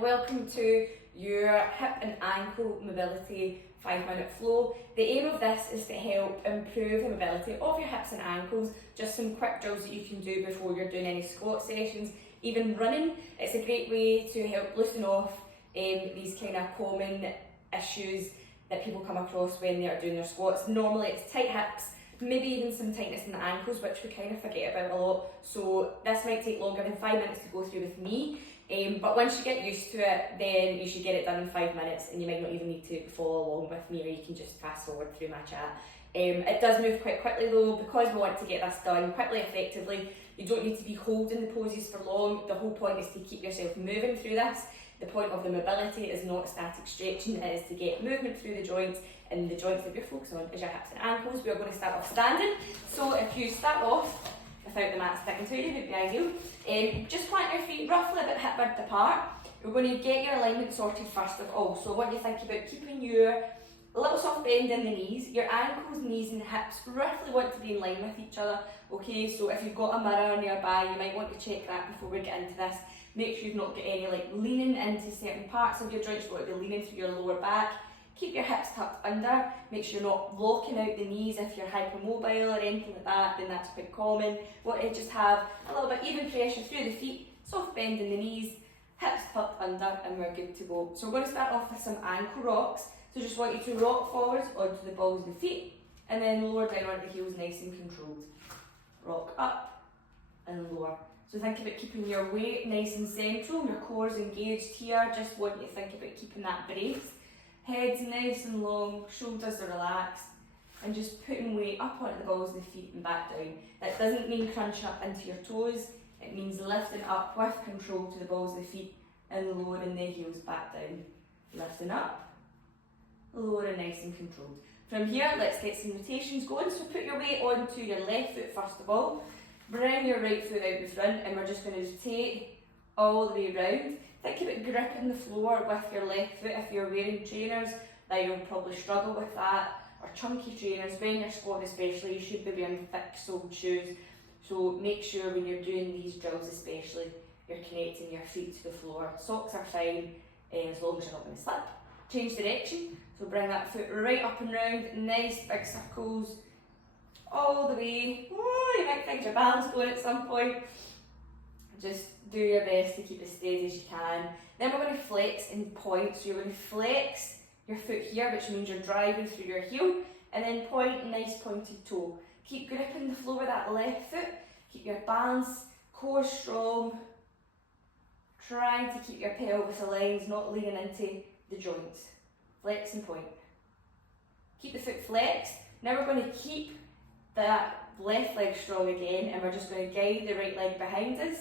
welcome to your hip and ankle mobility 5-minute flow. The aim of this is to help improve the mobility of your hips and ankles, just some quick drills that you can do before you're doing any squat sessions, even running. It's a great way to help loosen off these kind of common issues that people come across when they are doing their squats. Normally it's tight hips, maybe even some tightness in the ankles, which we kind of forget about a lot. So this might take longer than 5 minutes to go through with me. But once you get used to it, then you should get it done in 5 minutes, and you might not even need to follow along with me, or you can just fast forward through my chat. It does move quite quickly though, because we want to get this done quickly, effectively. You don't need to be holding the poses for long. The whole point is to keep yourself moving through this. The point of the mobility is not static stretching, it is to get movement through the joints, and the joints that we're focusing on is your hips and ankles. We are going to start off standing. So if you start off without the mat sticking to you, would be ideal. Just plant your feet roughly about hip width apart. We're going to get your alignment sorted first of all. So what you think about keeping your little soft bend in the knees, your ankles, knees and hips roughly want to be in line with each other. Okay, so if you've got a mirror nearby, you might want to check that before we get into this. Make sure you've not got any leaning into certain parts of your joints. You want to be leaning through your lower back. Keep your hips tucked under. Make sure you're not locking out the knees. If you're hypermobile or anything like that, then that's quite common. Want to just have a little bit even pressure through the feet, soft bend in the knees, hips tucked under, and we're good to go. So we're going to start off with some ankle rocks. So just want you to rock forwards onto the balls of the feet, and then lower down onto the heels nice and controlled. Rock up and lower. So think about keeping your weight nice and central, your core is engaged here. Just want you to think about keeping that brace. Head's nice and long, shoulders are relaxed, and just putting weight up onto the balls of the feet and back down. That doesn't mean crunch up into your toes, it means lifting up with control to the balls of the feet and lowering the heels back down. Lifting up, lowering nice and controlled. From here, let's get some rotations going. So put your weight onto your left foot first of all, bring your right foot out the front, and we're just going to rotate all the way around. Think about gripping the floor with your left foot. If you're wearing trainers, then you'll probably struggle with that, or chunky trainers. When you're squatting especially, you should be wearing thick soled shoes. So make sure when you're doing these drills especially, you're connecting your feet to the floor. Socks are fine, as long as you're not going to slip. Change direction, so bring that foot right up and round, nice big circles, all the way. Oh, you might find your balance going at some point. Just do your best to keep as steady as you can. Then we're going to flex and point. So you're going to flex your foot here, which means you're driving through your heel, and then point, nice pointed toe. Keep gripping the floor with that left foot. Keep your balance, core strong. Trying to keep your pelvis aligned, not leaning into the joints. Flex and point. Keep the foot flexed. Now we're going to keep that left leg strong again, and we're just going to guide the right leg behind us.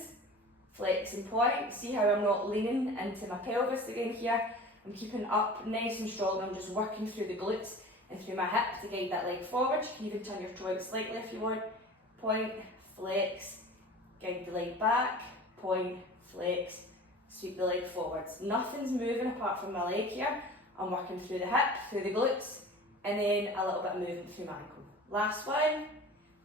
Flex and point. See how I'm not leaning into my pelvis again here. I'm keeping up nice and strong. I'm just working through the glutes and through my hip to guide that leg forward. You can even turn your toe out slightly if you want. Point, flex, guide the leg back, point, flex, sweep the leg forwards. Nothing's moving apart from my leg here. I'm working through the hip, through the glutes, and then a little bit of movement through my ankle. Last one.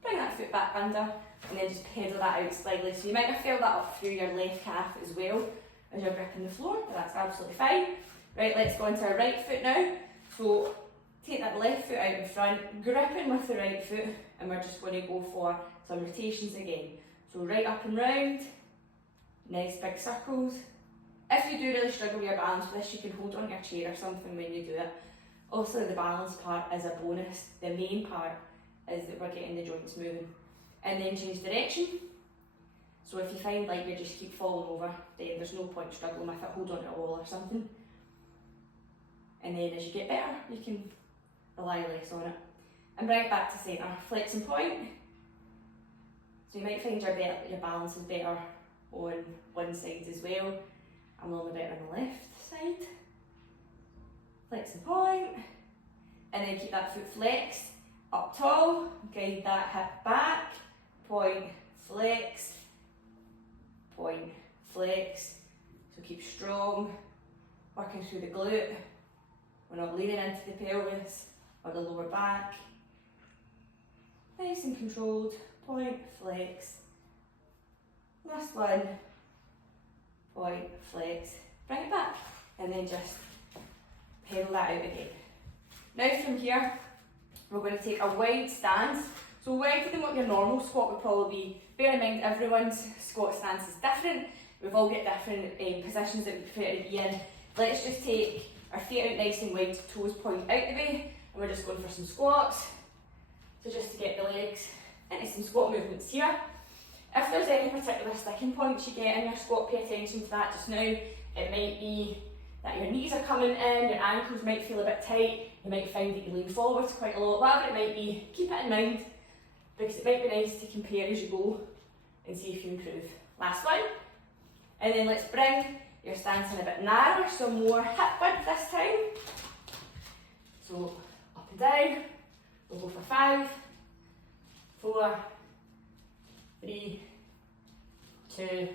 Bring that foot back under, and then just pedal that out slightly. So you might have felt that up through your left calf as well as you're gripping the floor, but that's absolutely fine. Right, let's go into our right foot now. So take that left foot out in front, gripping with the right foot, and we're just going to go for some rotations again. So right up and round, nice big circles. If you do really struggle with your balance with this, you can hold on your chair or something when you do it. Also, the balance part is a bonus. The main part is that we're getting the joints moving. And then change direction. So if you find you just keep falling over, then there's no point struggling with it. Hold on to a wall or something. And then as you get better, you can rely less on it. And bring it back to centre. Flex and point. So you might find your balance is better on one side as well. I'm a little better on the left side. Flex and point. And then keep that foot flexed. Up tall, guide that hip back, point, flex, so keep strong, working through the glute, we're not leaning into the pelvis or the lower back, nice and controlled, point, flex, last one, point, flex, bring it back. and then just pedal that out again. Now from here, we're going to take a wide stance. So wider than what your normal squat would probably be. Bear in mind, everyone's squat stance is different. We've all got different positions that we prefer to be in. Let's just take our feet out nice and wide, toes point out the way, and we're just going for some squats. So just to get the legs into some squat movements here. If there's any particular sticking points you get in your squat, pay attention to that just now. It might be that your knees are coming in, your ankles might feel a bit tight, you might find that you lean forwards quite a lot, whatever it might be, keep it in mind, because it might be nice to compare as you go and see if you improve. Last one, and then let's bring your stance in a bit narrower, so more hip width this time. So up and down, we'll go for 5, 4, 3, 2,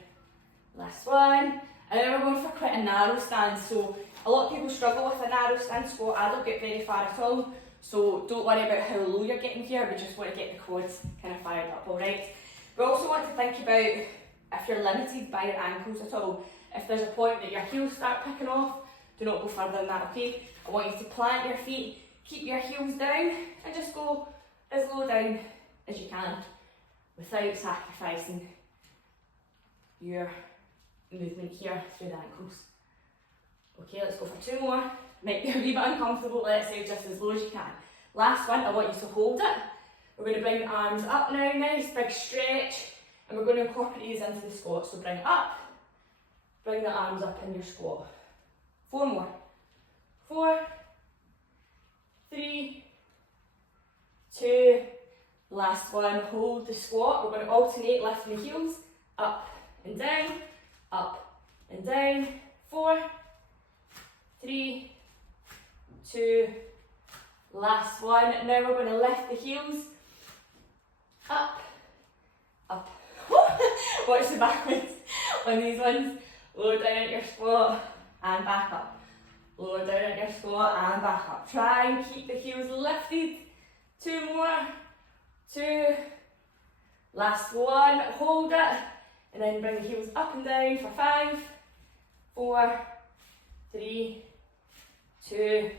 last one. And then we're going for quite a narrow stance, so a lot of people struggle with a narrow stance squat. I don't get very far at all, so don't worry about how low you're getting here, we just want to get the quads kind of fired up, alright? We also want to think about if you're limited by your ankles at all. If there's a point that your heels start picking off, do not go further than that, okay? I want you to plant your feet, keep your heels down, and just go as low down as you can without sacrificing your movement here through the ankles. Okay, let's go for 2 more. Might be a wee bit uncomfortable, let's say just as low as you can. Last one, I want you to hold it. We're going to bring the arms up now, nice big stretch, and we're going to incorporate these into the squat. So bring it up, bring the arms up in your squat. 4 more. 4, 3, 2, last one, hold the squat. We're going to alternate lifting the heels, up and down, up and down. 4, 3, 2, last one. Now we're going to lift the heels, up, up. Watch the backwards on these ones. Lower down at your squat and back up. Lower down at your squat and back up. Try and keep the heels lifted. 2 more. 2. Last one. Hold it. And then bring the heels up and down for 5, 4, 3, 2.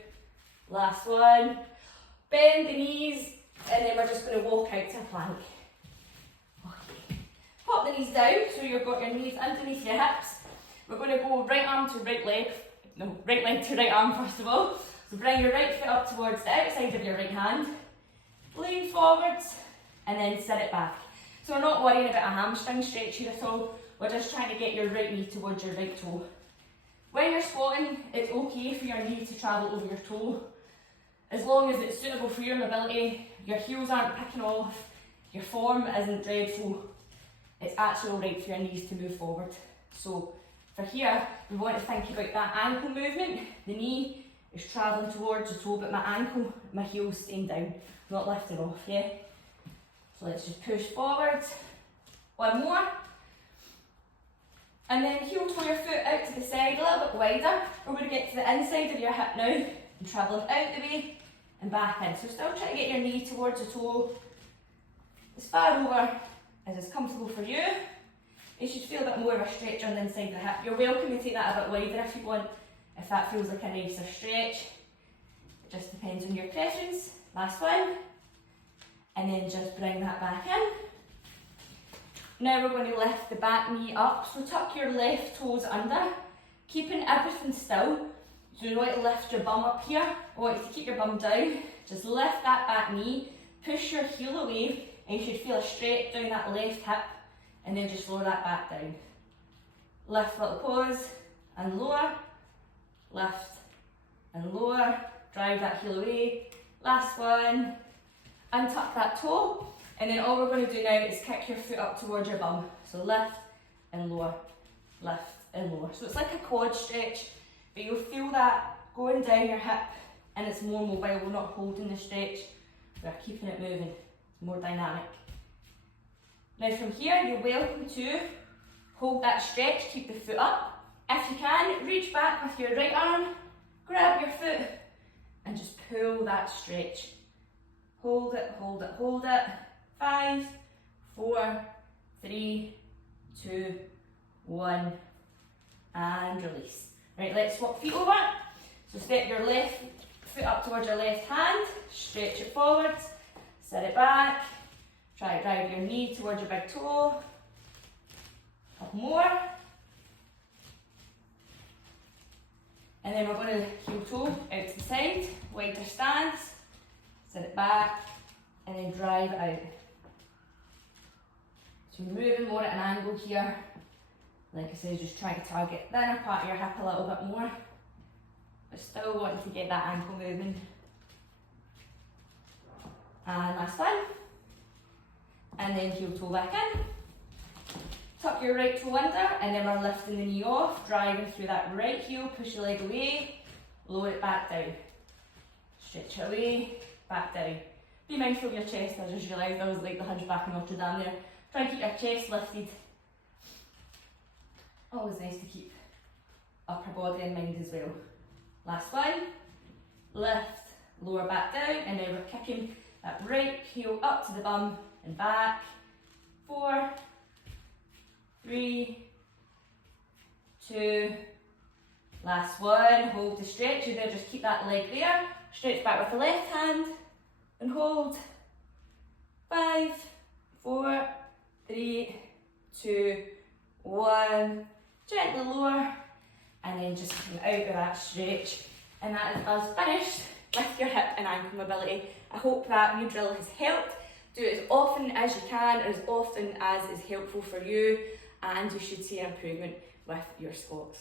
Last one. Bend the knees. And then we're just going to walk out to a plank. Okay. Pop the knees down so you've got your knees underneath your hips. We're going to go right arm to right leg. No, right leg to right arm first of all. So bring your right foot up towards the outside of your right hand. Lean forwards and then sit it back. So we're not worrying about a hamstring stretch here at all. We're just trying to get your right knee towards your right toe. When you're squatting, it's okay for your knee to travel over your toe. As long as it's suitable for your mobility, your heels aren't picking off, your form isn't dreadful, it's actually alright for your knees to move forward. So for here, we want to think about that ankle movement. The knee is travelling towards the toe, but my ankle, my heel's staying down, not lifting off, yeah? So let's just push forward. 1 more. And then heel toe your foot out to the side, a little bit wider. We're going to get to the inside of your hip now, and travelling out the way and back in. So still try to get your knee towards the toe, as far over as is comfortable for you. You should feel a bit more of a stretch on the inside of the hip. You're welcome to take that a bit wider if you want, if that feels like a nicer stretch. It just depends on your preference. Last one. And then just bring that back in. Now we're going to lift the back knee up. So tuck your left toes under, keeping everything still. So you want to lift your bum up here. I want you to keep your bum down. Just lift that back knee, push your heel away, and you should feel a stretch down that left hip. And then just lower that back down. Lift, little pause, and lower. Lift, and lower. Drive that heel away. Last one. Untuck that toe. And then all we're going to do now is kick your foot up towards your bum. So lift and lower, lift and lower. So it's like a quad stretch, but you'll feel that going down your hip and it's more mobile. We're not holding the stretch, we're keeping it moving. It's more dynamic. Now from here, you're welcome to hold that stretch, keep the foot up. If you can, reach back with your right arm, grab your foot and just pull that stretch. Hold it, hold it, hold it. 5, 4, 3, 2, 1, and release. Right, let's swap feet over. So step your left foot up towards your left hand, stretch it forwards, set it back, try to drive your knee towards your big toe. Up more. And then we're going to heel toe out to the side, wider stance, set it back, and then drive it out. So you're moving more at an angle here. Like I said, just trying to target the inner part of your hip a little bit more, but still wanting to get that ankle moving. And last one. And then heel toe back in. Tuck your right toe under, and then we're lifting the knee off, driving through that right heel, push your leg away, lower it back down. Stretch it away, back down. Be mindful of your chest. I just realised I was like the Hunchback of Notre Dame there. Try and keep your chest lifted. Always nice to keep upper body in mind as well. Last one. Lift, lower back down, and then we're kicking that right heel up to the bum and back. 4, 3, 2, last one. Hold the stretch. You there, just keep that leg there. Stretch back with the left hand and hold. 5, 4, 3, 2, 1. Gently lower, and then just come out of that stretch. And that is us finished with your hip and ankle mobility. I hope that wee drill has helped. Do it as often as you can, as often as is helpful for you, and you should see an improvement with your squats.